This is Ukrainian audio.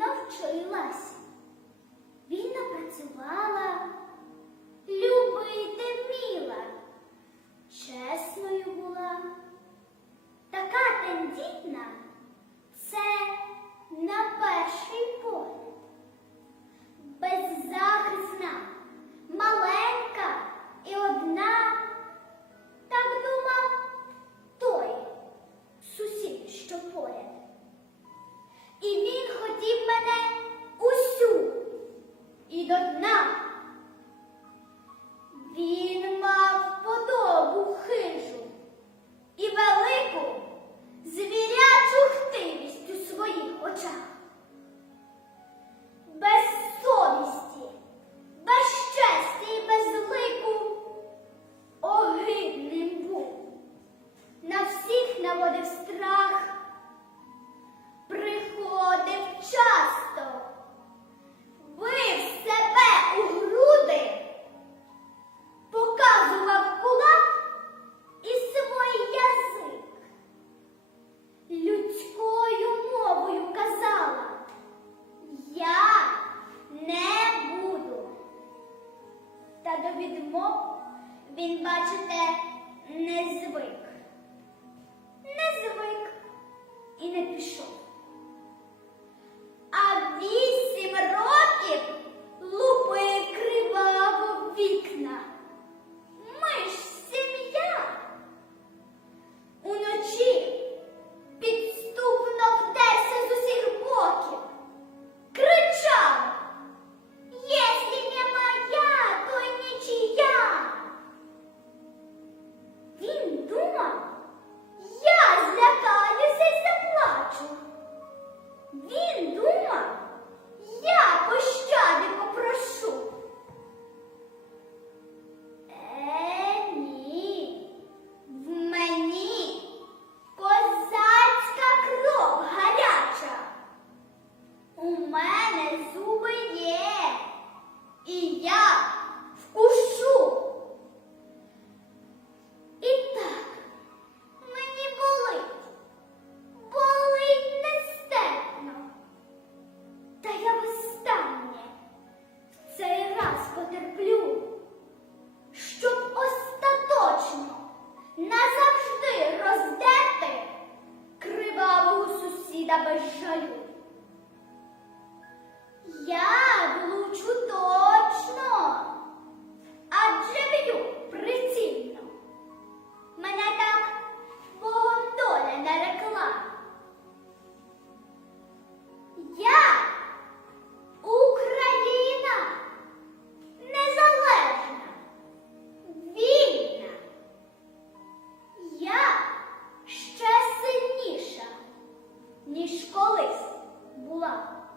навчилась, вільно працювала, любити вміла. Відмов він, бачите, не звик. Не звик. da Banjo escolas, Vou lá.